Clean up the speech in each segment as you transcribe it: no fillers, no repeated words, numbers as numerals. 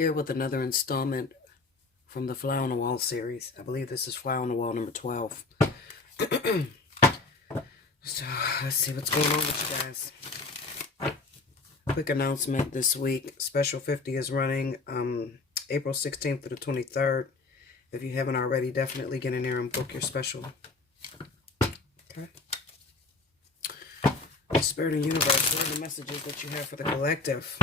Here with another installment from the Fly on the Wall series. I believe this is Fly on the Wall number 12. So, let's see what's going on with you guys. Quick announcement this week. Special 50 is running April 16th to the 23rd. If you haven't already, definitely get in there and book your special. Okay. Spirit and Universe, what are the messages that you have for the collective?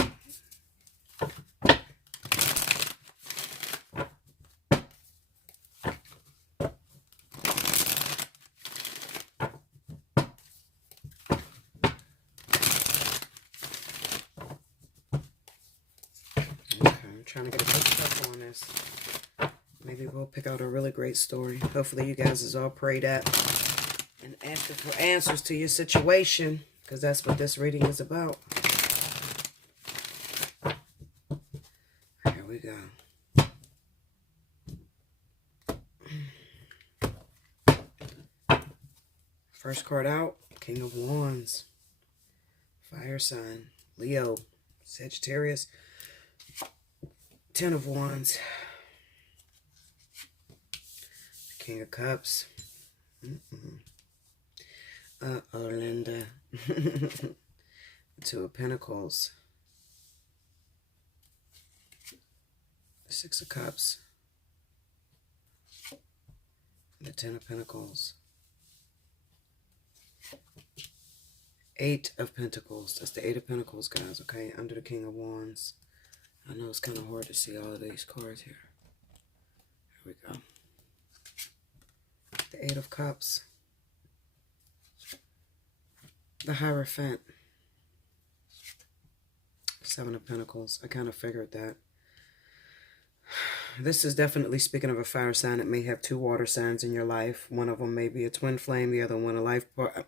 Trying to get a good stuff on this. Maybe we'll pick out a really great story. Hopefully you guys is all prayed up and asking for answers to your situation, because that's what this reading is about. Here we go. First card out, King of Wands. Fire sign, Leo, Sagittarius. 10 of Wands. King of Cups. Uh-oh, Linda. 2 of Pentacles. 6 of Cups. The 10 of Pentacles. 8 of Pentacles. That's the 8 of Pentacles, guys, okay? Under the King of Wands. I know it's kind of hard to see all of these cards here. Here we go. The 8 of Cups. The Hierophant. 7 of Pentacles. I kind of figured that. This is definitely speaking of a fire sign. It may have 2 water signs in your life. One of them may be a twin flame. The other one a life partner.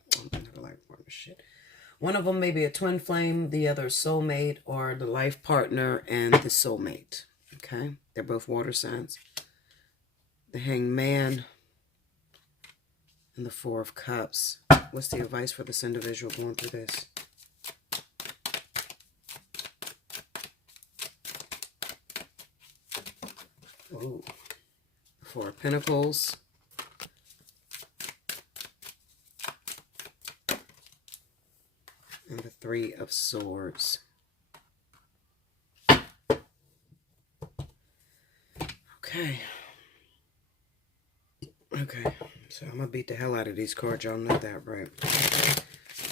Shit. One of them may be a twin flame, the other soulmate, or the life partner and the soulmate. Okay? They're both water signs. The Hanged Man and the 4 of Cups. What's the advice for this individual going through this? Oh, 4 of Pentacles. And the 3 of Swords. Okay. Okay. So I'm going to beat the hell out of these cards. Y'all know that, right?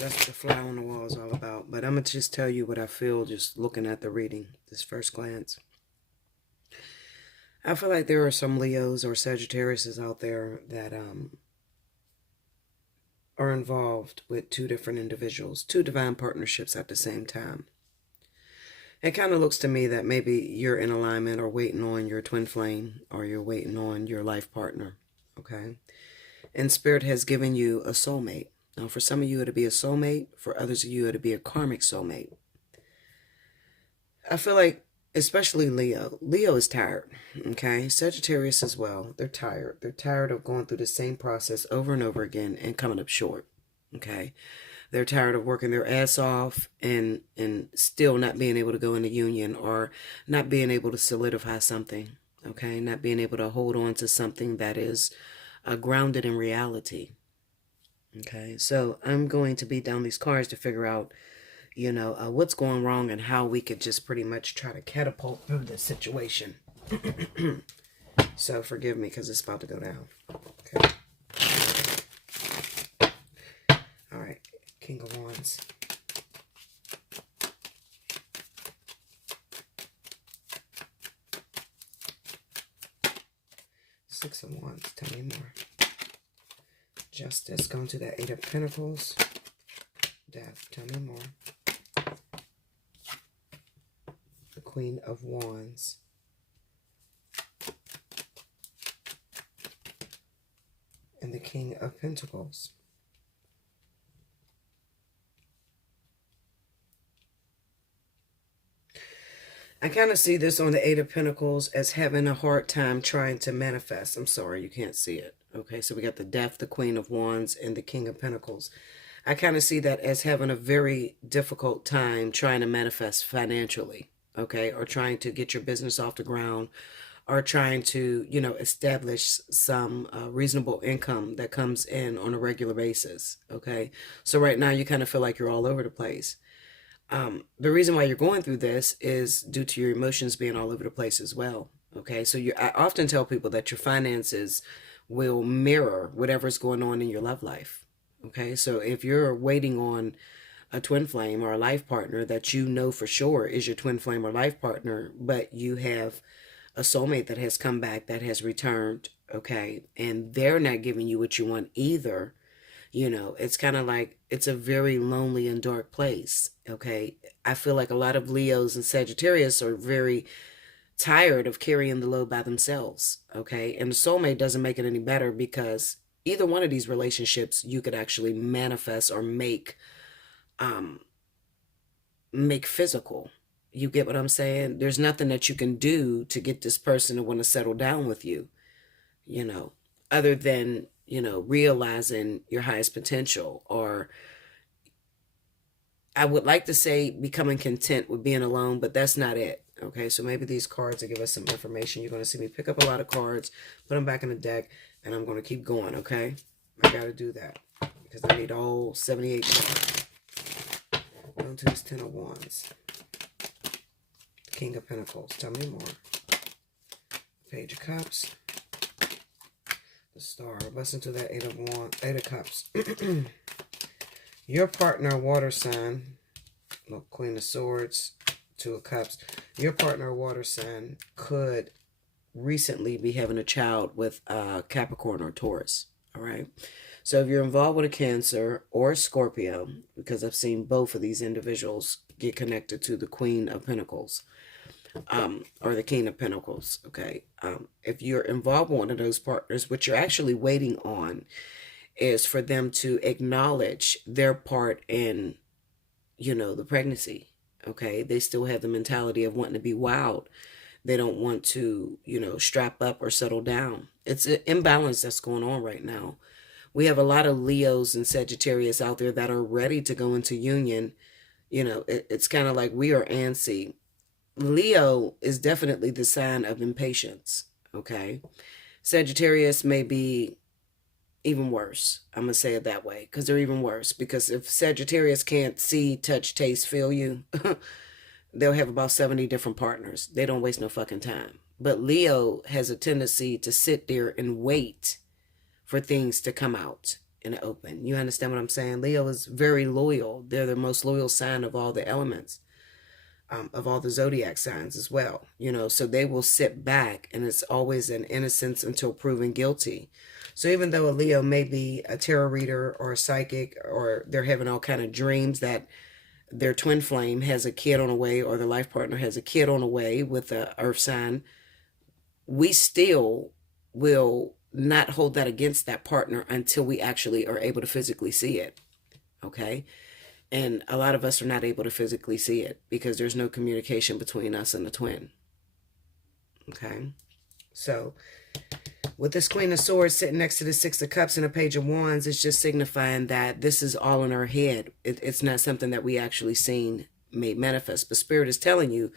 That's what the Fly on the Wall is all about. But I'm going to just tell you what I feel just looking at the reading, this first glance. I feel like there are some Leos or Sagittariuses out there that are involved with 2 different individuals, 2 divine partnerships at the same time. It kind of looks to me that maybe you're in alignment or waiting on your twin flame, or you're waiting on your life partner, okay? And Spirit has given you a soulmate. Now, for some of you, it'll be a soulmate. For others of you, it'll be a karmic soulmate. I feel like, especially Leo. Leo is tired, okay? Sagittarius as well. They're tired. They're tired of going through the same process over and over again and coming up short, okay? They're tired of working their ass off and still not being able to go into union, or not being able to solidify something, okay? Not being able to hold on to something that is grounded in reality, okay? So I'm going to beat down these cards to figure out, you know, what's going wrong and how we could just pretty much try to catapult through this situation. So forgive me because it's about to go down. Okay. All right. King of Wands. Six of Wands. Tell me more. Justice. Going to the 8 of Pentacles. Death. Tell me more. The Queen of Wands. And the King of Pentacles. I kind of see this on the 8 of Pentacles as having a hard time trying to manifest. I'm sorry, you can't see it. Okay, so we got the Death, the Queen of Wands, and the King of Pentacles. I kind of see that as having a very difficult time trying to manifest financially. okay, or trying to get your business off the ground, or trying to, establish some reasonable income that comes in on a regular basis, okay? So right now you kind of feel like you're all over the place. The reason why you're going through this is due to your emotions being all over the place as well, okay? So I often tell people that your finances will mirror whatever's going on in your love life, okay? So if you're waiting on a twin flame or a life partner that you know for sure is your twin flame or life partner, but you have a soulmate that has come back, that has returned, okay, and they're not giving you what you want either, it's kind of like it's a very lonely and dark place, okay? I feel like a lot of Leos and Sagittarius are very tired of carrying the load by themselves, okay? And the soulmate doesn't make it any better, because either one of these relationships you could actually manifest or make physical. You get what I'm saying? There's nothing that you can do to get this person to want to settle down with you, other than, realizing your highest potential, or I would like to say becoming content with being alone, but that's not it. Okay, so maybe these cards will give us some information. You're going to see me pick up a lot of cards, put them back in the deck, and I'm going to keep going, okay? I got to do that because I need all 78 cards. Go to this 10 of Wands. King of Pentacles. Tell me more. Page of Cups. The Star. Bust into that 8 of Wands. 8 of Cups. Your partner, water sign. Look, Queen of Swords. 2 of Cups. Your partner, water sign, could recently be having a child with Capricorn or Taurus. All right. So if you're involved with a Cancer or a Scorpio, because I've seen both of these individuals get connected to the Queen of Pentacles, or the King of Pentacles, okay? If you're involved with one of those partners, what you're actually waiting on is for them to acknowledge their part in, the pregnancy, okay? They still have the mentality of wanting to be wild. They don't want to, strap up or settle down. It's an imbalance that's going on right now. We have a lot of Leos and Sagittarius out there that are ready to go into union. It's kind of like we are antsy. Leo is definitely the sign of impatience, okay? Sagittarius may be even worse. I'm going to say it that way, because they're even worse. Because if Sagittarius can't see, touch, taste, feel you, they'll have about 70 different partners. They don't waste no fucking time. But Leo has a tendency to sit there and wait for things to come out in the open. You understand what I'm saying? Leo is very loyal. They're the most loyal sign of all the elements, of all the zodiac signs as well. So they will sit back, and it's always an innocence until proven guilty. So even though a Leo may be a tarot reader or a psychic, or they're having all kind of dreams that their twin flame has a kid on the way, or their life partner has a kid on the way with a earth sign, we still will not hold that against that partner until we actually are able to physically see it, okay? And a lot of us are not able to physically see it because there's no communication between us and the twin, okay? So with this Queen of Swords sitting next to the 6 of Cups and a Page of Wands, it's just signifying that this is all in our head. It's not something that we actually seen made manifest. But Spirit is telling you,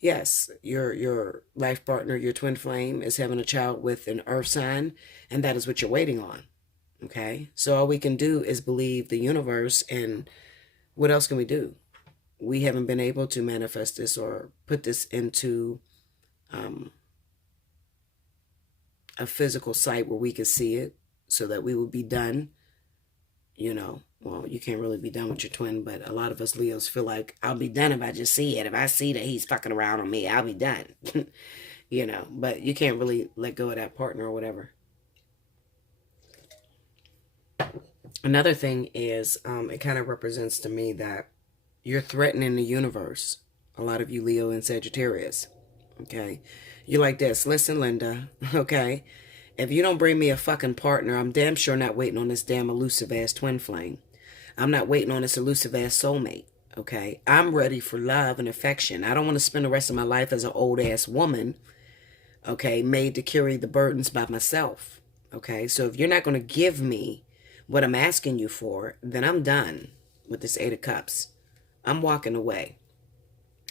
yes, your life partner, your twin flame, is having a child with an earth sign, and that is what you're waiting on, okay? So all we can do is believe the universe, and what else can we do? We haven't been able to manifest this or put this into a physical site where we can see it so that we will be done. Well, you can't really be done with your twin, but a lot of us Leos feel like, I'll be done if I just see it. If I see that he's fucking around on me, I'll be done. But you can't really let go of that partner or whatever. Another thing is, it kind of represents to me that you're threatening the universe. A lot of you Leo and Sagittarius, okay? You're like this. Listen, Linda, okay? If you don't bring me a fucking partner, I'm damn sure not waiting on this damn elusive-ass twin flame. I'm not waiting on this elusive-ass soulmate, okay? I'm ready for love and affection. I don't want to spend the rest of my life as an old-ass woman, okay, made to carry the burdens by myself, okay? So if you're not going to give me what I'm asking you for, then I'm done with this 8 of Cups. I'm walking away.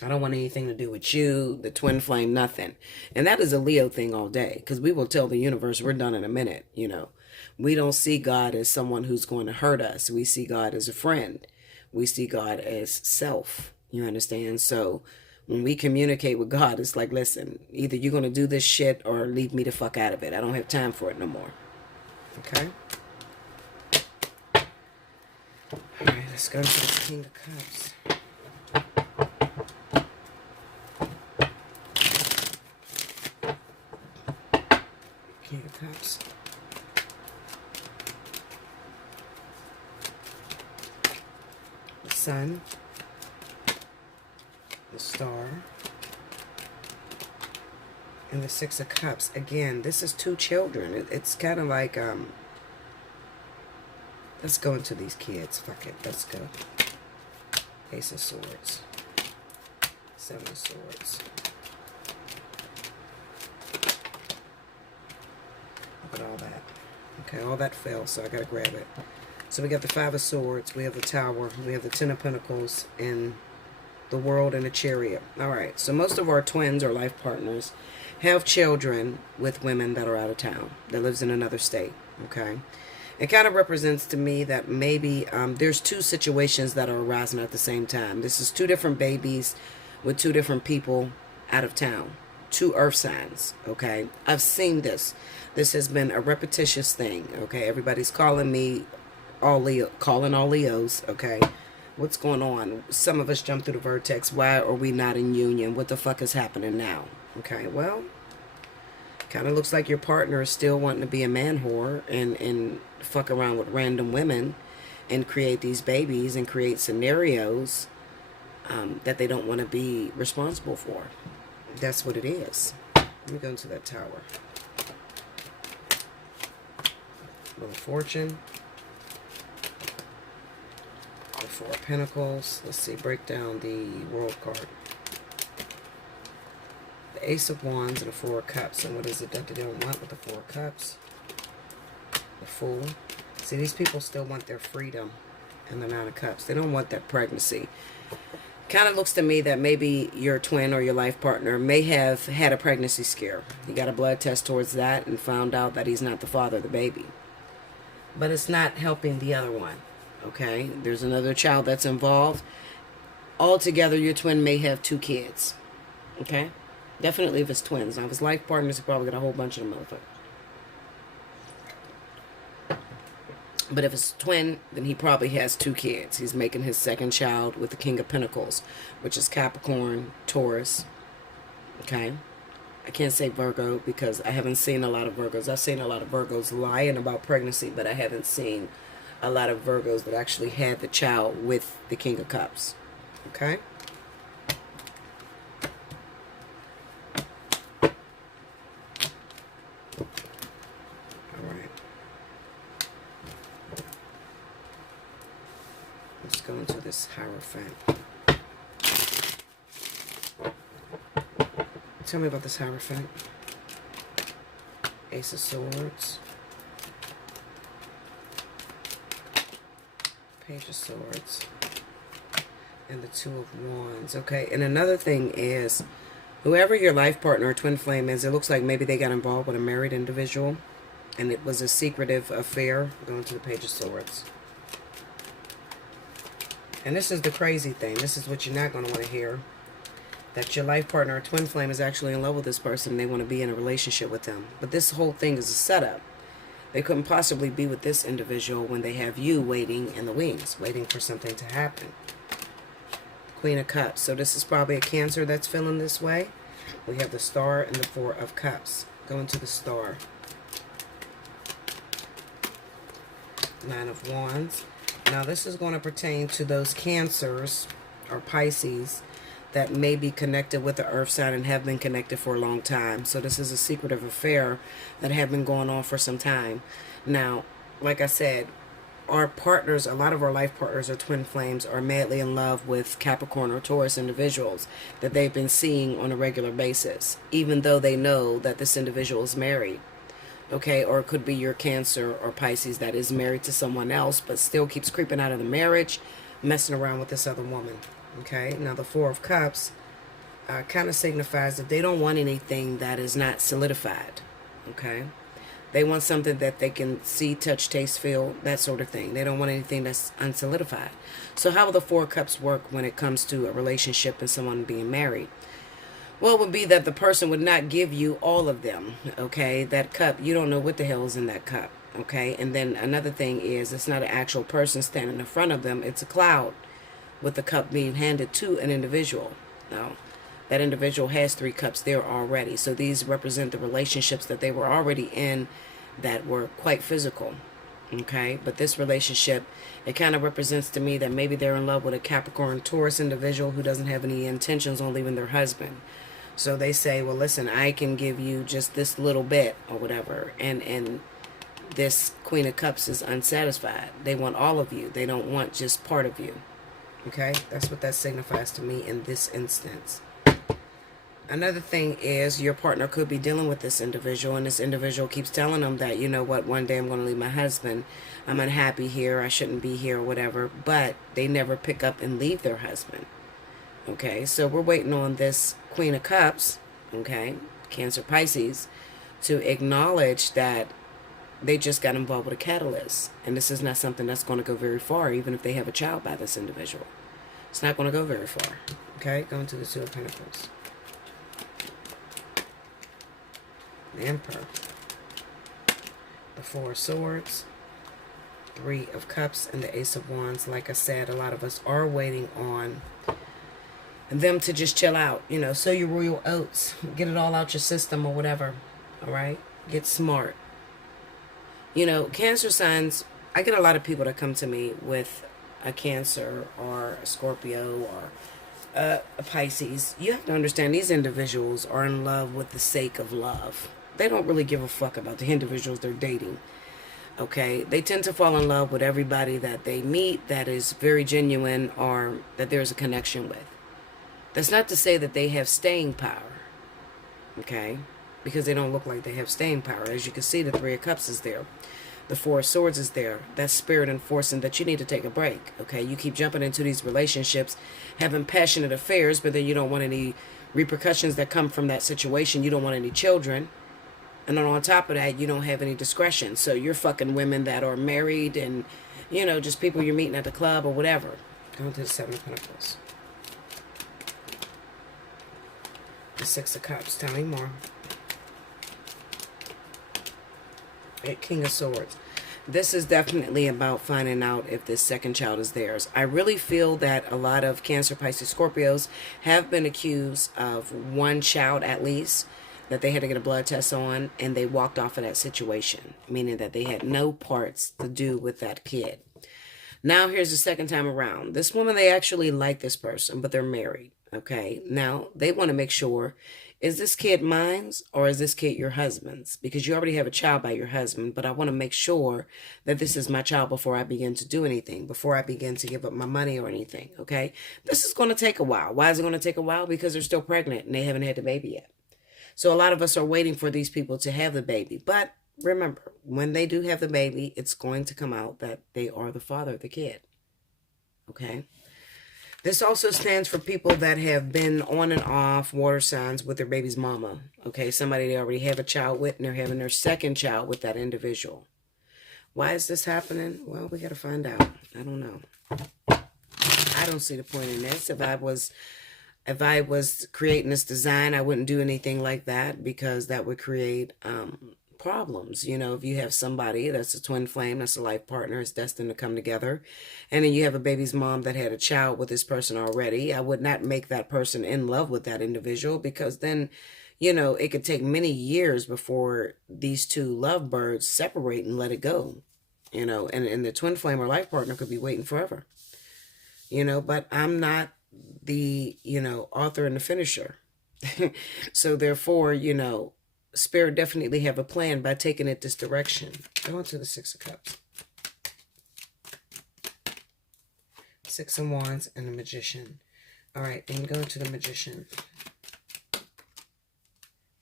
I don't want anything to do with you, the twin flame, nothing. And that is a Leo thing all day, because we will tell the universe we're done in a minute, you know. We don't see God as someone who's going to hurt us. We see God as a friend. We see God as self. You understand? So when we communicate with God, it's like, listen, either you're going to do this shit or leave me the fuck out of it. I don't have time for it no more. Okay? All right, let's go to the King of Cups. King of Cups. The Sun. The Star. And the Six of Cups. Again, this is two children. It's kind of like, let's go into these kids. Fuck it. Let's go. Ace of Swords. Seven of Swords. Look at all that. Okay, all that fell, so I gotta grab it. So we got the Five of Swords, we have the Tower, we have the Ten of Pentacles, and the World and the Chariot. Alright, so most of our twins or life partners have children with women that are out of town, that lives in another state, okay? It kind of represents to me that maybe there's two situations that are arising at the same time. This is two different babies with two different people out of town. Two earth signs, okay? I've seen this. This has been a repetitious thing, okay? Everybody's calling me calling all Leos, okay? What's going on? Some of us jump through the vertex. Why are we not in union? What the fuck is happening now? Okay, well, kind of looks like your partner is still wanting to be a man whore and fuck around with random women and create these babies and create scenarios that they don't want to be responsible for. That's what it is. Let me go into that Tower. Wheel of Fortune. The Four of Pentacles. Let's see, break down the World card. The Ace of Wands and the Four of Cups. And what is it that they don't want with the Four of Cups? The Fool. See, these people still want their freedom and the Nine of Cups. They don't want that pregnancy. Kind of looks to me that maybe your twin or your life partner may have had a pregnancy scare. He got a blood test towards that and found out that he's not the father of the baby. But it's not helping the other one, okay? There's another child that's involved. Altogether, your twin may have two kids, okay? Definitely if it's twins. Now, if it's life partners, he probably got a whole bunch of them motherfuckers. But if it's twin, then he probably has two kids. He's making his second child with the King of Pentacles, which is Capricorn, Taurus. Okay? I can't say Virgo because I haven't seen a lot of Virgos. I've seen a lot of Virgos lying about pregnancy, but I haven't seen a lot of Virgos that actually had the child with the King of Cups. Okay? Go into this Hierophant. Tell me about this Hierophant. Ace of Swords. Page of Swords. And the Two of Wands. Okay, and another thing is, whoever your life partner or twin flame is, it looks like maybe they got involved with a married individual. And it was a secretive affair. Going to the Page of Swords. And this is the crazy thing. This is what you're not going to want to hear. That your life partner or twin flame is actually in love with this person and they want to be in a relationship with them. But this whole thing is a setup. They couldn't possibly be with this individual when they have you waiting in the wings, waiting for something to happen. Queen of Cups. So this is probably a Cancer that's feeling this way. We have the Star and the Four of Cups. Going to the Star. Nine of Wands. Now, this is going to pertain to those Cancers or Pisces that may be connected with the earth sign and have been connected for a long time. So this is a secretive affair that have been going on for some time. Now, like I said, our partners, a lot of our life partners or twin flames are madly in love with Capricorn or Taurus individuals that they've been seeing on a regular basis, even though they know that this individual is married. Okay, or it could be your Cancer or Pisces that is married to someone else but still keeps creeping out of the marriage, messing around with this other woman. Okay, now the Four of Cups, kind of signifies that they don't want anything that is not solidified. Okay? They want something that they can see, touch, taste, feel, that sort of thing. They don't want anything that's unsolidified. So how will the Four of Cups work when it comes to a relationship and someone being married? Well, it would be that the person would not give you all of them, okay? That cup, you don't know what the hell is in that cup, okay? And then another thing is, it's not an actual person standing in front of them. It's a cloud with the cup being handed to an individual. Now, that individual has 3 cups there already. So these represent the relationships that they were already in that were quite physical, okay? But this relationship, it kind of represents to me that maybe they're in love with a Capricorn Taurus individual who doesn't have any intentions on leaving their husband. So they say, well, listen, I can give you just this little bit or whatever. And this Queen of Cups is unsatisfied. They want all of you. They don't want just part of you. Okay? That's what that signifies to me in this instance. Another thing is your partner could be dealing with this individual, and this individual keeps telling them that, you know what, one day I'm going to leave my husband. I'm unhappy here. I shouldn't be here or whatever. But they never pick up and leave their husband. Okay, so we're waiting on this Queen of Cups, okay, Cancer, Pisces, to acknowledge that they just got involved with a catalyst. And this is not something that's going to go very far, even if they have a child by this individual. It's not going to go very far. Okay, going to the Two of Pentacles. The Emperor. The Four of Swords. Three of Cups and the Ace of Wands. Like I said, a lot of us are waiting on them to just chill out, you know, sow your royal oats, get it all out your system or whatever, all right? Get smart. You know, Cancer signs, I get a lot of people that come to me with a Cancer or a Scorpio or a Pisces. You have to understand these individuals are in love with the sake of love. They don't really give a fuck about the individuals they're dating, okay? They tend to fall in love with everybody that they meet that is very genuine or that there's a connection with. That's not to say that they have staying power, okay? Because they don't look like they have staying power. As you can see, the Three of Cups is there. The Four of Swords is there. That's spirit enforcing that you need to take a break, okay? You keep jumping into these relationships, having passionate affairs, but then you don't want any repercussions that come from that situation. You don't want any children. And then on top of that, you don't have any discretion. So you're fucking women that are married and, you know, just people you're meeting at the club or whatever. Going to the Seven of Pentacles. The Six of Cups. Tell me more. King of Swords. This is definitely about finding out if this second child is theirs. I really feel that a lot of Cancer, Pisces, Scorpios have been accused of one child at least that they had to get a blood test on, and they walked off of that situation, meaning that they had no parts to do with that kid. Now here's the second time around. This woman, they actually like this person, but they're married. Okay, now they want to make sure, is this kid mine's or is this kid your husband's? Because you already have a child by your husband, but I want to make sure that this is my child before I begin to do anything, before I begin to give up my money or anything, okay? This is going to take a while. Why is it going to take a while? Because they're still pregnant and they haven't had the baby yet. So a lot of us are waiting for these people to have the baby. But remember, when they do have the baby, it's going to come out that they are the father of the kid, okay? This also stands for people that have been on and off water signs with their baby's mama. Okay, somebody they already have a child with and they're having their second child with that individual. Why is this happening? Well, we got to find out. I don't know. I don't see the point in this. If I was creating this design, I wouldn't do anything like that because that would create problems. You know, if you have somebody that's a twin flame, that's a life partner, it's destined to come together, and then you have a baby's mom that had a child with this person already, I would not make that person in love with that individual, because then, you know, it could take many years before these two lovebirds separate and let it go, you know, and the twin flame or life partner could be waiting forever, you know, but I'm not the, you know, author and the finisher. So therefore, you know, Spirit definitely have a plan by taking it this direction. Go into the Six of Cups. Six of Wands and the Magician. All right, and go into the Magician.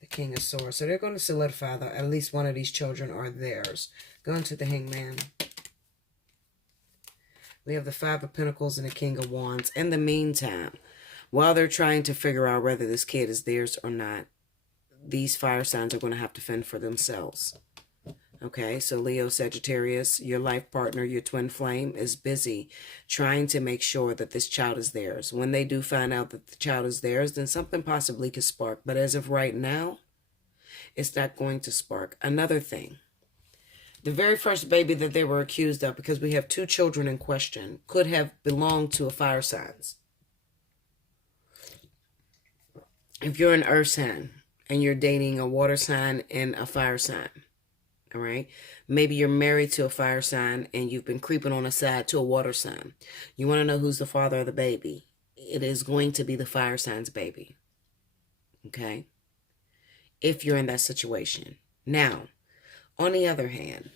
The King of Swords. So they're going to solidify that at least one of these children are theirs. Go into the Hangman. We have the Five of Pentacles and the King of Wands. In the meantime, while they're trying to figure out whether this kid is theirs or not, these fire signs are going to have to fend for themselves. Okay, so Leo, Sagittarius, your life partner, your twin flame, is busy trying to make sure that this child is theirs. When they do find out that the child is theirs, then something possibly could spark. But as of right now, it's not going to spark. Another thing, the very first baby that they were accused of, because we have 2 children in question, could have belonged to a fire signs. If you're an earth sign and you're dating a water sign and a fire sign, all right, maybe you're married to a fire sign and you've been creeping on the side to a water sign. You want to know who's the father of the baby? It is going to be the fire sign's baby. Okay? If you're in that situation. Now, on the other hand,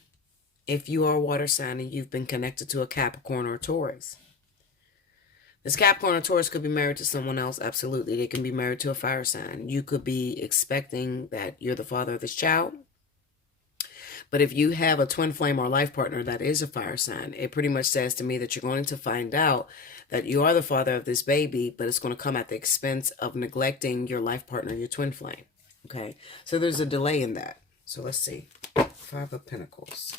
if you are a water sign and you've been connected to a Capricorn or a Taurus, this Capricorn or Taurus could be married to someone else. Absolutely. They can be married to a fire sign. You could be expecting that you're the father of this child. But if you have a twin flame or life partner that is a fire sign, it pretty much says to me that you're going to find out that you are the father of this baby, but it's going to come at the expense of neglecting your life partner, your twin flame. Okay? So there's a delay in that. So let's see. 5 of Pentacles.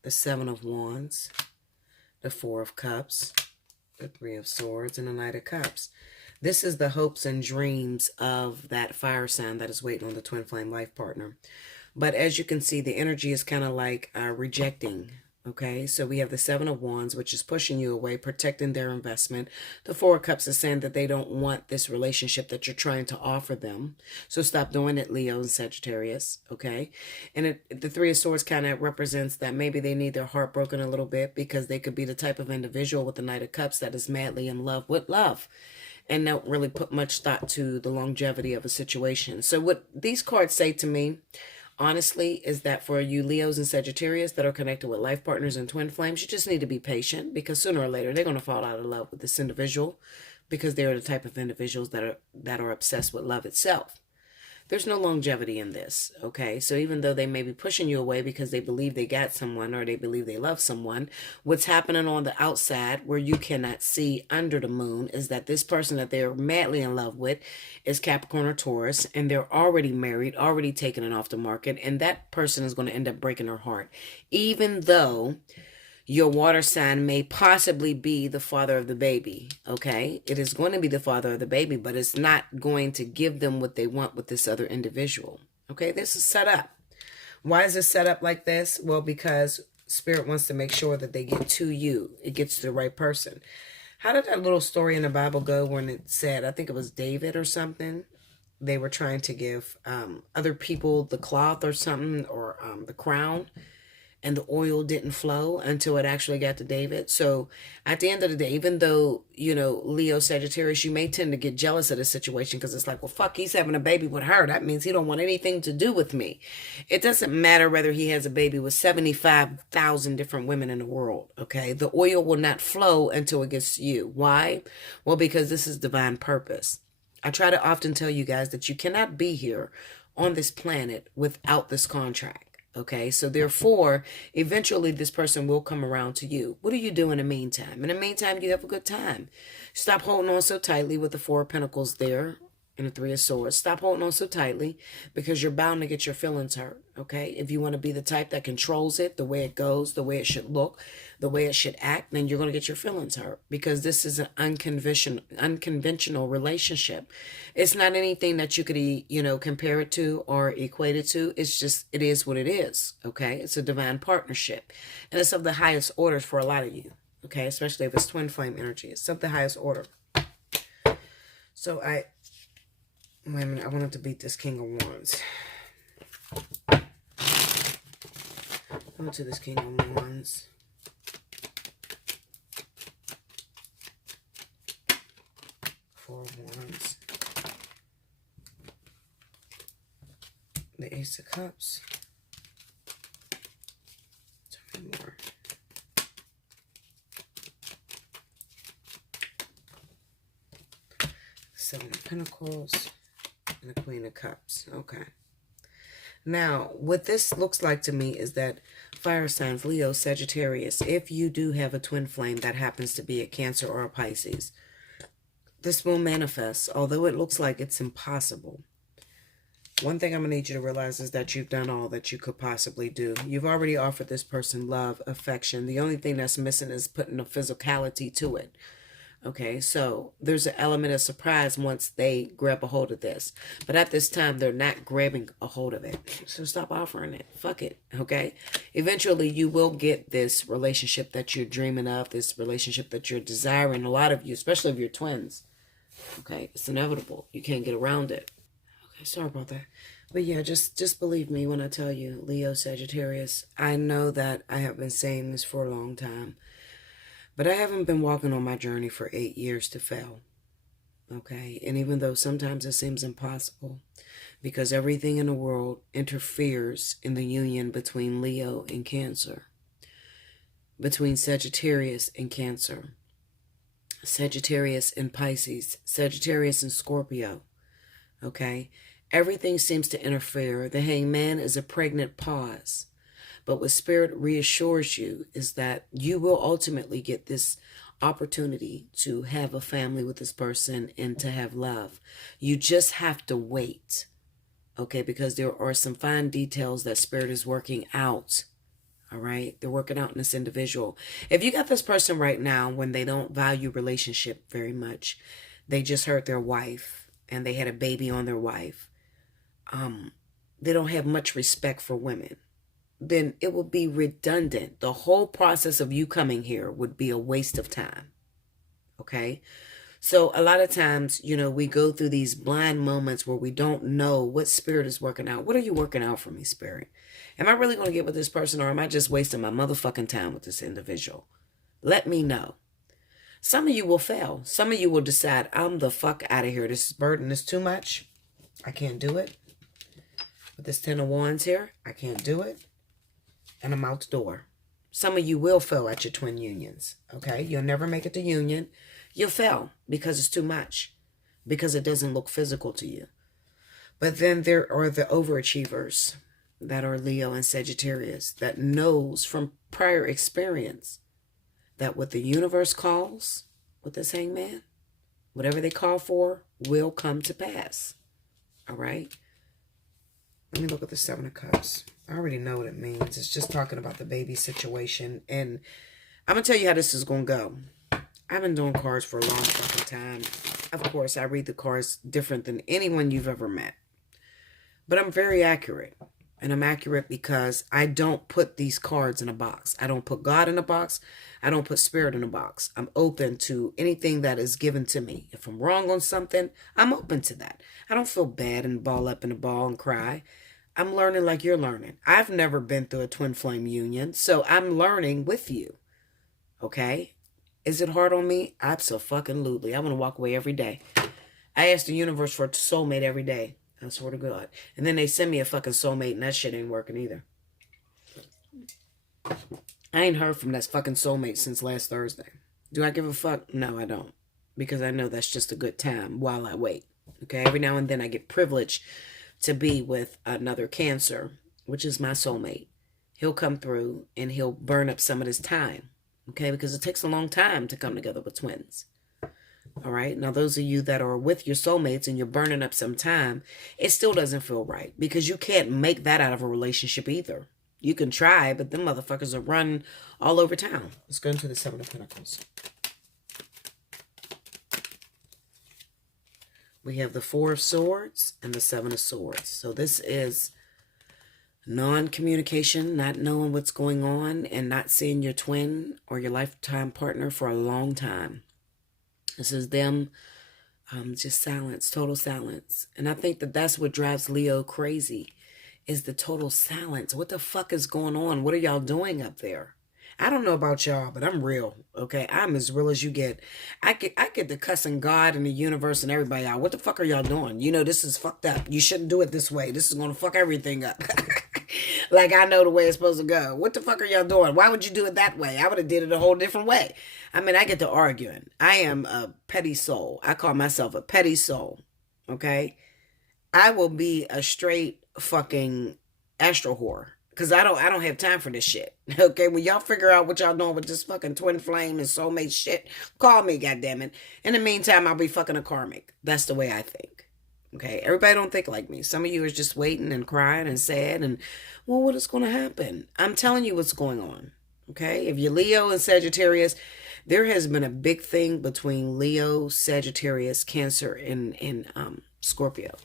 The 7 of Wands. The 4 of Cups. The 3 of Swords and the Knight of Cups. This is the hopes and dreams of that fire sign that is waiting on the twin flame life partner. But as you can see, the energy is kind of like rejecting. Okay, so we have the 7 of Wands, which is pushing you away, protecting their investment. The 4 of Cups is saying that they don't want this relationship that you're trying to offer them. So stop doing it, Leo and Sagittarius. Okay, and the 3 of Swords kind of represents that maybe they need their heart broken a little bit, because they could be the type of individual with the Knight of Cups that is madly in love with love and don't really put much thought to the longevity of a situation. So what these cards say to me, honestly, is that for you Leos and Sagittarius that are connected with life partners and twin flames, you just need to be patient, because sooner or later they're going to fall out of love with this individual, because they're the type of individuals that are obsessed with love itself. There's no longevity in this, okay? So even though they may be pushing you away because they believe they got someone or they believe they love someone, what's happening on the outside where you cannot see under the moon is that this person that they're madly in love with is Capricorn or Taurus, and they're already married, already taking it off the market, and that person is going to end up breaking their heart. Even though your water sign may possibly be the father of the baby, okay? It is going to be the father of the baby, but it's not going to give them what they want with this other individual, okay? This is set up. Why is it set up like this? Well, because Spirit wants to make sure that they get to you. It gets to the right person. How did that little story in the Bible go when it said, I think it was David or something, they were trying to give other people the cloth or something, or the crown, and the oil didn't flow until it actually got to David. So at the end of the day, even though, you know, Leo, Sagittarius, you may tend to get jealous of the situation, because it's like, well, fuck, he's having a baby with her. That means he don't want anything to do with me. It doesn't matter whether he has a baby with 75,000 different women in the world, okay? The oil will not flow until it gets to you. Why? Well, because this is divine purpose. I try to often tell you guys that you cannot be here on this planet without this contract. Okay, so therefore, eventually this person will come around to you. What do you do in the meantime? In the meantime, you have a good time. Stop holding on so tightly with the 4 of Pentacles there and the 3 of Swords. Stop holding on so tightly, because you're bound to get your feelings hurt. Okay, if you want to be the type that controls it, the way it goes, the way it should look, the way it should act, then you're going to get your feelings hurt, because this is an unconventional relationship. It's not anything that you could, you know, compare it to or equate it to. It's just, it is what it is. Okay, it's a divine partnership, and it's of the highest orders for a lot of you. Okay, especially if it's twin flame energy, it's of the highest order. So wait a minute, I wanted to beat this King of Wands. Go to this King of Wands. Four of Wands. The Ace of Cups. Tell me more. Seven of Pentacles and the Queen of Cups. Okay. Now, what this looks like to me is that fire signs, Leo, Sagittarius, if you do have a twin flame that happens to be a Cancer or a Pisces, this will manifest, although it looks like it's impossible. One thing I'm going to need you to realize is that you've done all that you could possibly do. You've already offered this person love, affection. The only thing that's missing is putting a physicality to it. Okay, so there's an element of surprise once they grab a hold of this. But at this time, they're not grabbing a hold of it. So stop offering it. Fuck it, okay? Eventually, you will get this relationship that you're dreaming of, this relationship that you're desiring. A lot of you, especially if you're twins, okay? It's inevitable. You can't get around it. Okay, sorry about that. But yeah, just believe me when I tell you, Leo, Sagittarius, I know that I have been saying this for a long time. But I haven't been walking on my journey for 8 years to fail, okay? And even though sometimes it seems impossible, because everything in the world interferes in the union between Leo and Cancer, between Sagittarius and Cancer, Sagittarius and Pisces, Sagittarius and Scorpio, okay? Everything seems to interfere. The Hangman is a pregnant pause. But what Spirit reassures you is that you will ultimately get this opportunity to have a family with this person and to have love. You just have to wait, okay? Because there are some fine details that Spirit is working out, all right? They're working out in this individual. If you got this person right now when they don't value relationship very much, they just hurt their wife and they had a baby on their wife, they don't have much respect for women, then it will be redundant. The whole process of you coming here would be a waste of time. Okay? So a lot of times, we go through these blind moments where we don't know what Spirit is working out. What are you working out for me, Spirit? Am I really going to get with this person, or am I just wasting my motherfucking time with this individual? Let me know. Some of you will fail. Some of you will decide, I'm the fuck out of here. This burden is too much. I can't do it. With this 10 of Wands here, I can't do it. And I'm out the door. Some of you will fail at your twin unions, okay? You'll never make it to union. You'll fail because it's too much, because it doesn't look physical to you. But then there are the overachievers that are Leo and Sagittarius that knows from prior experience that what the universe calls with this Hangman, whatever they call for will come to pass, all right? Let me look at the Seven of Cups. I already know what it means. It's just talking about the baby situation. And I'm going to tell you how this is going to go. I've been doing cards for a long fucking time. Of course, I read the cards different than anyone you've ever met. But I'm very accurate. And I'm accurate because I don't put these cards in a box. I don't put God in a box. I don't put Spirit in a box. I'm open to anything that is given to me. If I'm wrong on something, I'm open to that. I don't feel bad and ball up in a ball and cry. I'm learning like you're learning. I've never been through a twin flame union, so I'm learning with you. Okay? Is it hard on me? Absolutely. I want to walk away every day. I ask the universe for a soulmate every day. I swear to God. And then they send me a fucking soulmate, and that shit ain't working either. I ain't heard from that fucking soulmate since last Thursday. Do I give a fuck? No, I don't. Because I know that's just a good time while I wait. Okay? Every now and then I get privileged to be with another Cancer, which is my soulmate. He'll come through and he'll burn up some of this time. Okay? Because it takes a long time to come together with twins. All right. Now, those of you that are with your soulmates and you're burning up some time, it still doesn't feel right because you can't make that out of a relationship either. You can try, but them motherfuckers are running all over town. Let's go into the Seven of Pentacles. We have the Four of Swords and the Seven of Swords. So this is non-communication, not knowing what's going on and not seeing your twin or your lifetime partner for a long time. This is them just silence, total silence. And I think that that's what drives Leo crazy, is the total silence. What the fuck is going on? What are y'all doing up there? I don't know about y'all, but I'm real, okay? I'm as real as you get. I get the cussing God and the universe and everybody out. What the fuck are y'all doing? You know, this is fucked up. You shouldn't do it this way. This is going to fuck everything up. Like, I know the way it's supposed to go. What the fuck are y'all doing? Why would you do it that way? I would have did it a whole different way. I mean, I get to arguing. I am a petty soul. I call myself a petty soul, okay? I will be a straight fucking astro whore. Because I don't have time for this shit. Okay, when y'all figure out what y'all doing with this fucking twin flame and soulmate shit, call me, goddammit. In the meantime, I'll be fucking a karmic. That's the way I think. Okay, everybody don't think like me. Some of you are just waiting and crying and sad and, well, what is going to happen? I'm telling you what's going on. Okay, if you're Leo and Sagittarius, there has been a big thing between Leo, Sagittarius, Cancer, and Scorpio.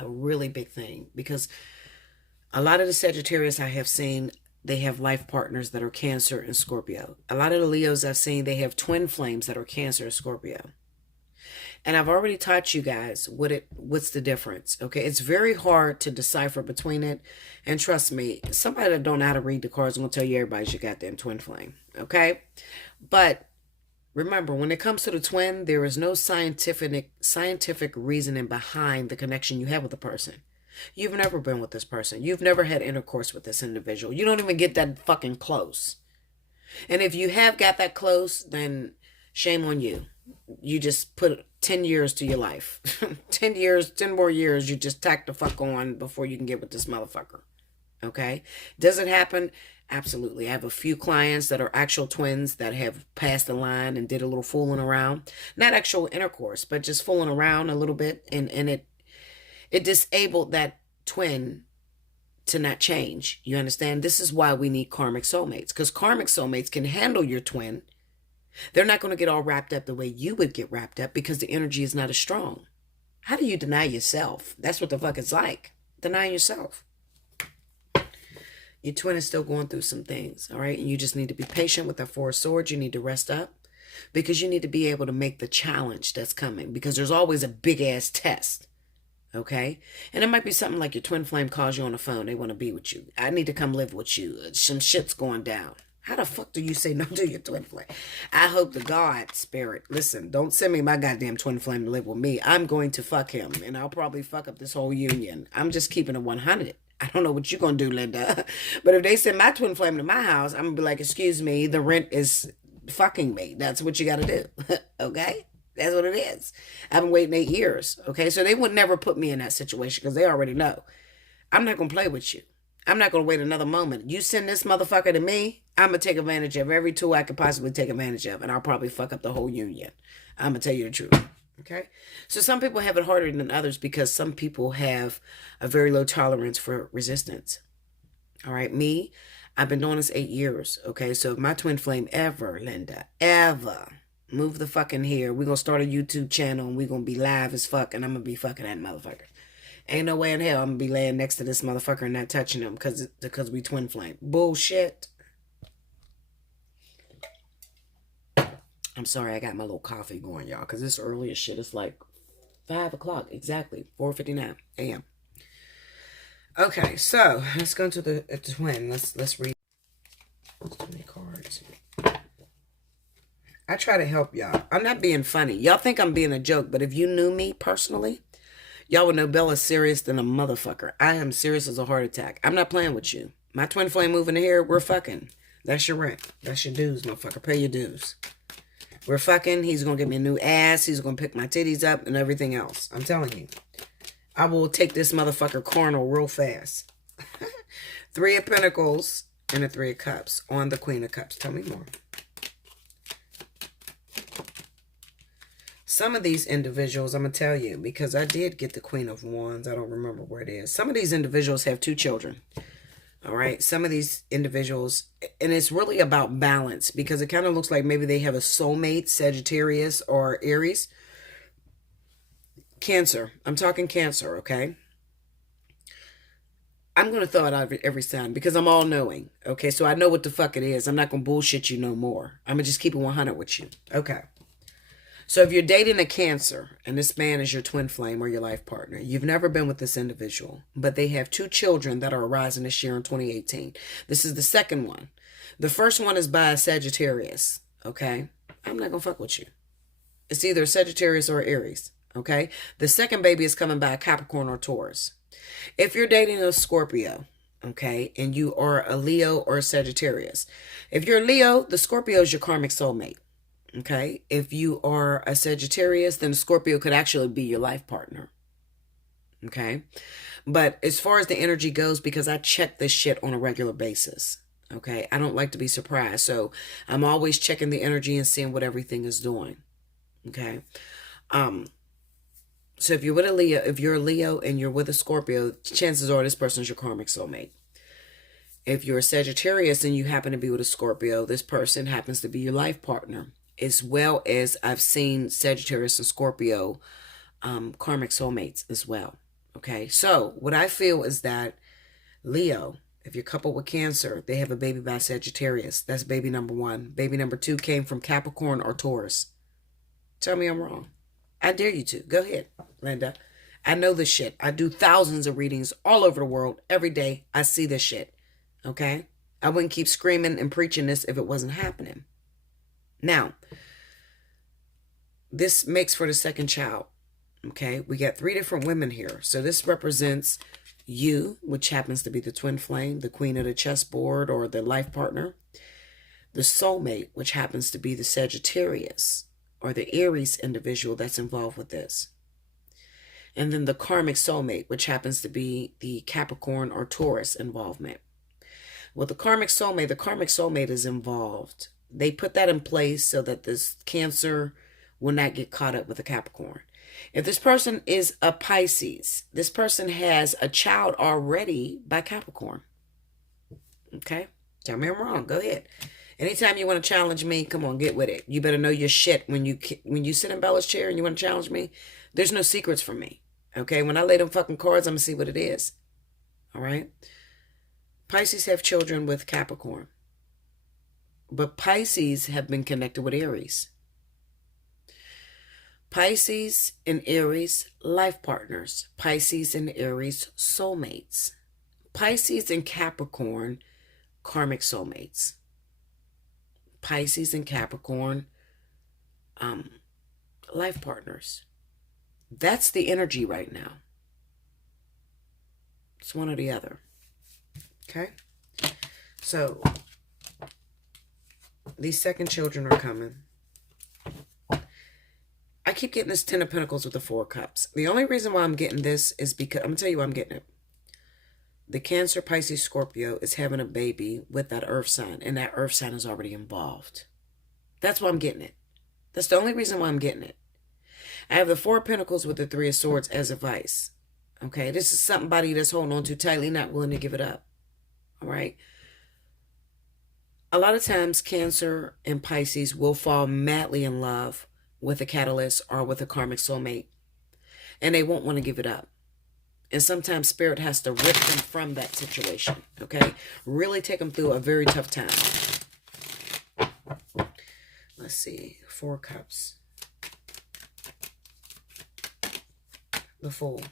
A really big thing, because a lot of the Sagittarius I have seen, they have life partners that are Cancer and Scorpio. A lot of the Leos I've seen, they have twin flames that are Cancer and Scorpio. And I've already taught you guys what's the difference. Okay, it's very hard to decipher between it. And trust me, somebody that don't know how to read the cards is going to tell you everybody's your goddamn twin flame. Okay, but remember, when it comes to the twin, there is no scientific reasoning behind the connection you have with the person. You've never been with this person. You've never had intercourse with this individual. You don't even get that fucking close. And if you have got that close, then shame on you. You just put 10 years to your life. 10 years, 10 more years, you just tack the fuck on before you can get with this motherfucker. Okay? Does it happen? Absolutely. I have a few clients that are actual twins that have passed the line and did a little fooling around. Not actual intercourse, but just fooling around a little bit. And it disabled that twin to not change. You understand? This is why we need karmic soulmates. Because karmic soulmates can handle your twin. They're not going to get all wrapped up the way you would get wrapped up because the energy is not as strong. How do you deny yourself? That's what the fuck it's like. Denying yourself. Your twin is still going through some things, all right? And you just need to be patient with that Four of Swords. You need to rest up because you need to be able to make the challenge that's coming, because there's always a big-ass test, okay? And it might be something like your twin flame calls you on the phone. They want to be with you. I need to come live with you. Some shit's going down. How the fuck do you say no to your twin flame? I hope to God, spirit, listen, don't send me my goddamn twin flame to live with me. I'm going to fuck him, and I'll probably fuck up this whole union. I'm just keeping it 100. I don't know what you're going to do, Linda. But if they send my twin flame to my house, I'm going to be like, excuse me, the rent is fucking me. That's what you got to do. Okay? That's what it is. I've been waiting 8 years. Okay? So they would never put me in that situation because they already know. I'm not going to play with you. I'm not going to wait another moment. You send this motherfucker to me, I'm going to take advantage of every tool I could possibly take advantage of. And I'll probably fuck up the whole union. I'm going to tell you the truth. Okay? So some people have it harder than others because some people have a very low tolerance for resistance. All right? Me, I've been doing this 8 years. Okay? So if my twin flame ever, Linda, ever move the fuck in here, we're going to start a YouTube channel and we're going to be live as fuck and I'm going to be fucking that motherfucker. Ain't no way in hell I'm going to be laying next to this motherfucker and not touching him because we twin flame. Bullshit. I'm sorry, I got my little coffee going, y'all, because it's early as shit. It's like 5 o'clock, exactly, 4:59 a.m. Okay, so let's go to the twin. Let's read. Too many cards. I try to help y'all. I'm not being funny. Y'all think I'm being a joke, but if you knew me personally, y'all would know Bella's serious than a motherfucker. I am serious as a heart attack. I'm not playing with you. My twin flame moving here, we're fucking. That's your rent. That's your dues, motherfucker. Pay your dues. We're fucking. He's going to get me a new ass. He's going to pick my titties up and everything else. I'm telling you. I will take this motherfucker carnal real fast. 3 of Pentacles and a 3 of Cups on the Queen of Cups. Tell me more. Some of these individuals, I'm going to tell you, because I did get the Queen of Wands. I don't remember where it is. Some of these individuals have 2 children. All right. Some of these individuals, and it's really about balance because it kind of looks like maybe they have a soulmate, Sagittarius or Aries. Cancer. I'm talking Cancer, okay? I'm going to throw it out every sign because I'm all knowing. Okay. So I know what the fuck it is. I'm not going to bullshit you no more. I'm going to just keep it 100 with you. Okay. So if you're dating a Cancer and this man is your twin flame or your life partner, you've never been with this individual, but they have 2 children that are arising this year in 2018. This is the second one. The first one is by a Sagittarius, okay? I'm not going to fuck with you. It's either Sagittarius or Aries, okay? The second baby is coming by a Capricorn or Taurus. If you're dating a Scorpio, okay, and you are a Leo or a Sagittarius, if you're a Leo, the Scorpio is your karmic soulmate. Okay, if you are a Sagittarius, then Scorpio could actually be your life partner. Okay, But as far as the energy goes, because I check this shit on a regular basis, okay? I don't like to be surprised. So I'm always checking the energy and seeing what everything is doing, okay? So if you're with a Leo, if you're a Leo and you're with a Scorpio, chances are this person's your karmic soulmate. If you're a Sagittarius and you happen to be with a Scorpio, this person happens to be your life partner. As well as I've seen Sagittarius and Scorpio karmic soulmates as well. Okay, so what I feel is that Leo, if you're coupled with Cancer, they have a baby by Sagittarius. That's baby number 1. Baby number 2 came from Capricorn or Taurus. Tell me I'm wrong. I dare you to. Go ahead, Linda. I know this shit. I do thousands of readings all over the world every day. I see this shit. Okay? I wouldn't keep screaming and preaching this if it wasn't happening. Now, this makes for the second child. Okay? We got 3 different women here. So this represents you, which happens to be the twin flame, the queen of the chessboard or the life partner. The soulmate, which happens to be the Sagittarius or the Aries individual that's involved with this. And then the karmic soulmate, which happens to be the Capricorn or Taurus involvement. Well, the karmic soulmate is involved. They put that in place so that this Cancer will not get caught up with a Capricorn. If this person is a Pisces, this person has a child already by Capricorn. Okay? Tell me I'm wrong. Go ahead. Anytime you want to challenge me, come on, get with it. You better know your shit. When you sit in Bella's chair and you want to challenge me, there's no secrets from me. Okay? When I lay them fucking cards, I'm going to see what it is. All right? Pisces have children with Capricorn. But Pisces have been connected with Aries. Pisces and Aries, life partners. Pisces and Aries, soulmates. Pisces and Capricorn, karmic soulmates. Pisces and Capricorn, life partners. That's the energy right now. It's one or the other. Okay? So, these second children are coming. I keep getting this 10 of Pentacles with the 4 Cups. The only reason why I'm getting this is because, I'm going to tell you why I'm getting it. The Cancer, Pisces, Scorpio is having a baby with that earth sign, and that earth sign is already involved. That's why I'm getting it. That's the only reason why I'm getting it. I have the 4 of Pentacles with the 3 of Swords as advice. Okay, this is somebody that's holding on too tightly, not willing to give it up. All right? A lot of times, Cancer and Pisces will fall madly in love with a catalyst or with a karmic soulmate, and they won't want to give it up. And sometimes Spirit has to rip them from that situation, okay? Really take them through a very tough time. Let's see, 4 Cups. The Fool.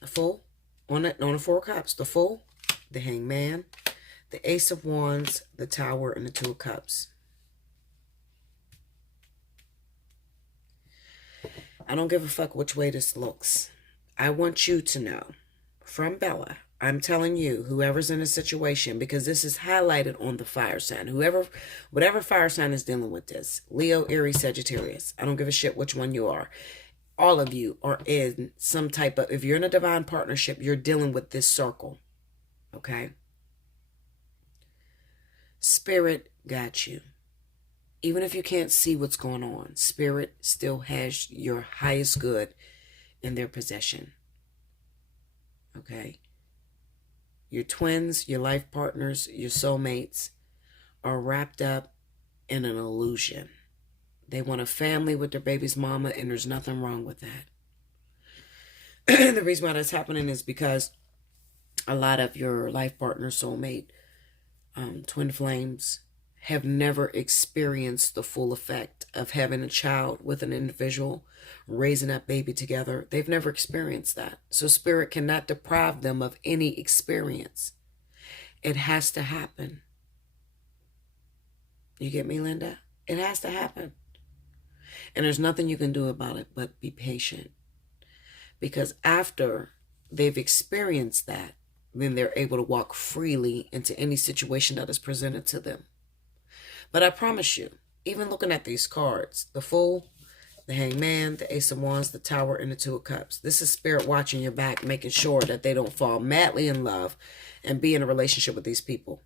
The Fool. On the 4 Cups. The Fool, the Hangman, the Ace of Wands, the Tower, and the 2 of Cups. I don't give a fuck which way this looks. I want you to know, from Bella, I'm telling you, whoever's in a situation, because this is highlighted on the fire sign, whatever fire sign is dealing with this, Leo, Aries, Sagittarius, I don't give a shit which one you are. All of you are in some type of, if you're in a divine partnership, you're dealing with this circle, okay? Spirit got you. Even if you can't see what's going on, Spirit still has your highest good in their possession. Okay? Your twins, your life partners, your soulmates are wrapped up in an illusion. They want a family with their baby's mama, and there's nothing wrong with that. The reason why that's happening is because a lot of your life partner, soulmate, twin flames, have never experienced the full effect of having a child with an individual, raising that baby together. They've never experienced that. So Spirit cannot deprive them of any experience. It has to happen. You get me, Linda? It has to happen. And there's nothing you can do about it but be patient. Because after they've experienced that, then they're able to walk freely into any situation that is presented to them. But I promise you, even looking at these cards, the Fool, the Hangman, the Ace of Wands, the Tower, and the Two of Cups. This is Spirit watching your back, making sure that they don't fall madly in love and be in a relationship with these people.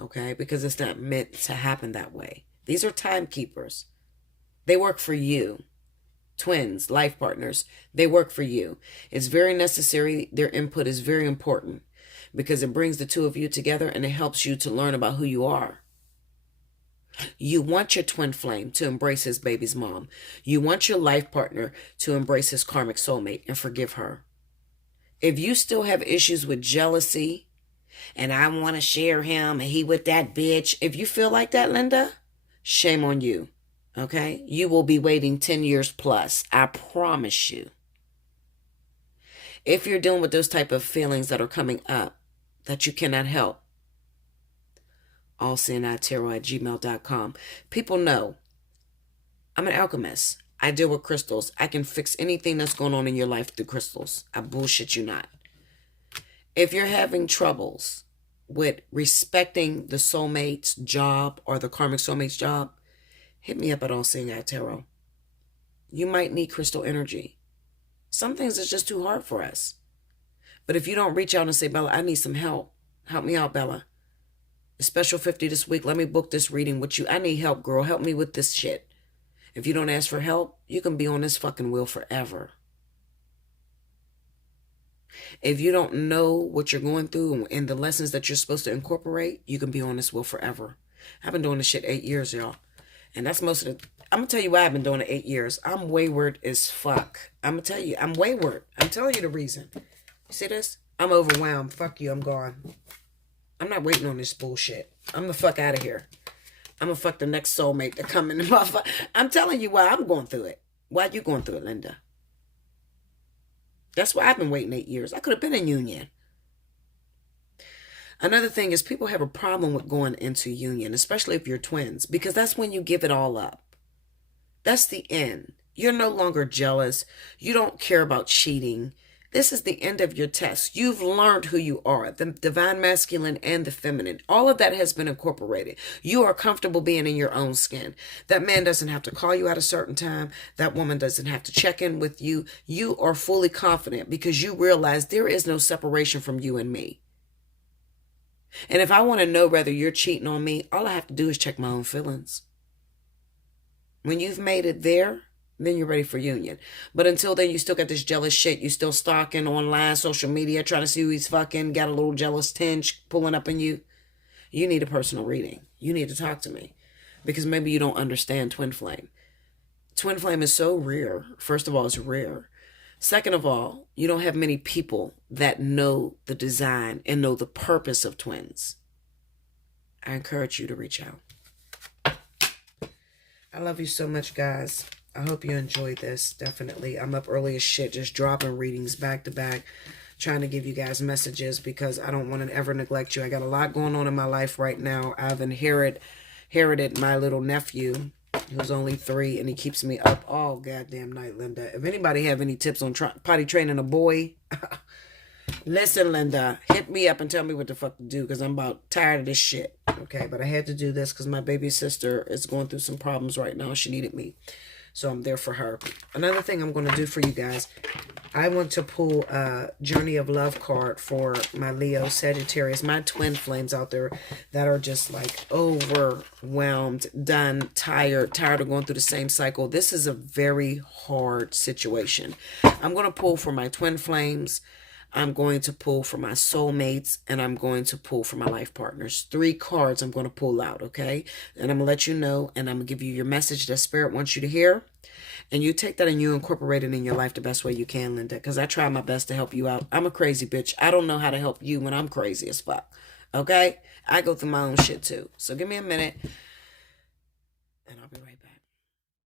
Okay? Because it's not meant to happen that way. These are timekeepers. They work for you. Twins, life partners, they work for you. It's very necessary. Their input is very important because it brings the two of you together and it helps you to learn about who you are. You want your twin flame to embrace his baby's mom. You want your life partner to embrace his karmic soulmate and forgive her. If you still have issues with jealousy and I want to share him and he with that bitch, if you feel like that, Linda, shame on you. Okay? You will be waiting 10 years plus. I promise you. If you're dealing with those type of feelings that are coming up that you cannot help, Allseeingeyetarot@gmail.com. People know I'm an alchemist. I deal with crystals. I can fix anything that's going on in your life through crystals. I bullshit you not. If you're having troubles with respecting the soulmate's job or the karmic soulmate's job, hit me up at Allseeingeyetarot. You might need crystal energy. Some things is just too hard for us. But if you don't reach out and say, Bella, I need some help. Help me out, Bella. A special 50 this week. Let me book this reading with you. I need help, girl. Help me with this shit. If you don't ask for help, you can be on this fucking wheel forever. If you don't know what you're going through and the lessons that you're supposed to incorporate, you can be on this wheel forever. I've been doing this shit 8 years, y'all. And that's most of the... I'm going to tell you why I've been doing it 8 years. I'm wayward as fuck. I'm going to tell you. I'm wayward. I'm telling you the reason. You see this? I'm overwhelmed. Fuck you. I'm gone. I'm not waiting on this bullshit. I'm the fuck out of here. I'm gonna fuck the next soulmate to come in the motherfucker. I'm telling you why I'm going through it. Why you going through it, Linda? That's why I've been waiting 8 years. I could have been in union. Another thing is people have a problem with going into union, especially if you're twins, because that's when you give it all up. That's the end. You're no longer jealous. You don't care about cheating. This is the end of your test. You've learned who you are, the divine masculine and the feminine. All of that has been incorporated. You are comfortable being in your own skin. That man doesn't have to call you at a certain time. That woman doesn't have to check in with you. You are fully confident because you realize there is no separation from you and me. And if I want to know whether you're cheating on me, all I have to do is check my own feelings. When you've made it there, then you're ready for union. But until then, you still got this jealous shit. You still stalking online, social media, trying to see who he's fucking, got a little jealous tinge pulling up in you. You need a personal reading. You need to talk to me. Because maybe you don't understand twin flame. Twin flame is so rare. First of all, it's rare. Second of all, you don't have many people that know the design and know the purpose of twins. I encourage you to reach out. I love you so much, guys. I hope you enjoyed this. Definitely. I'm up early as shit, just dropping readings back to back, trying to give you guys messages because I don't want to ever neglect you. I got a lot going on in my life right now. I've inherited my little nephew, who's only 3, and he keeps me up all goddamn night, Linda. If anybody have any tips on potty training a boy, listen, Linda, hit me up and tell me what the fuck to do because I'm about tired of this shit. Okay, but I had to do this because my baby sister is going through some problems right now. She needed me. So I'm there for her. Another thing I'm going to do for you guys, I want to pull a Journey of Love card for my Leo, Sagittarius, my twin flames out there that are just like overwhelmed, done, tired of going through the same cycle. This is a very hard situation. I'm going to pull for my twin flames. I'm going to pull for my soulmates, and I'm going to pull for my life partners. 3 cards I'm going to pull out, okay? And I'm going to let you know, and I'm going to give you your message that Spirit wants you to hear. And you take that and you incorporate it in your life the best way you can, Linda, because I try my best to help you out. I'm a crazy bitch. I don't know how to help you when I'm crazy as fuck, okay? I go through my own shit, too. So give me a minute, and I'll be right back.